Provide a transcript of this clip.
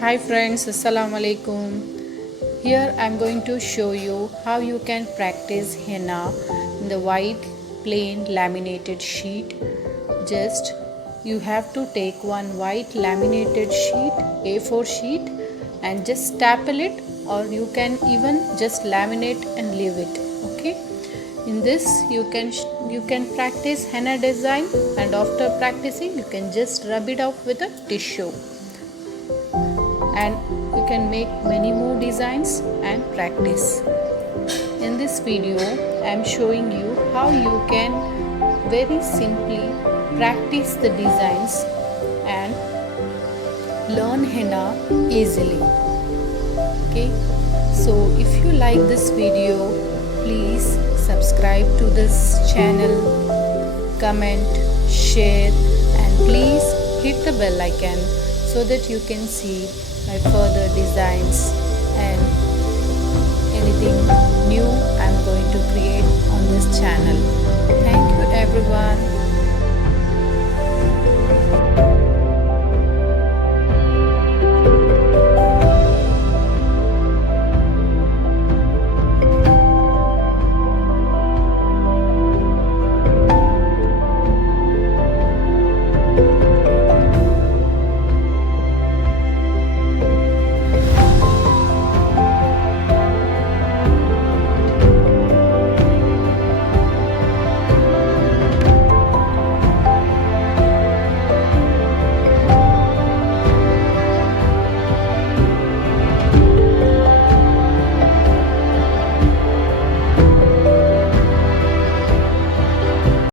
Hi friends, Assalamu alaikum. Here I am going to show you how you can practice henna in the white plain laminated sheet. Just you have to take one white laminated sheet, A4 sheet, and just staple it, or you can even just laminate and leave it. Okay. In this you can practice henna design, and after practicing you can just rub it off with a tissue, and you can make many more designs and practice. In this video I am showing you how you can very simply practice the designs and learn henna easily. Okay, so if you like this video, please subscribe to this channel, comment, share, and please hit the bell icon so that you can see my further designs and anything new I'm going to create on this channel. Thank you everyone.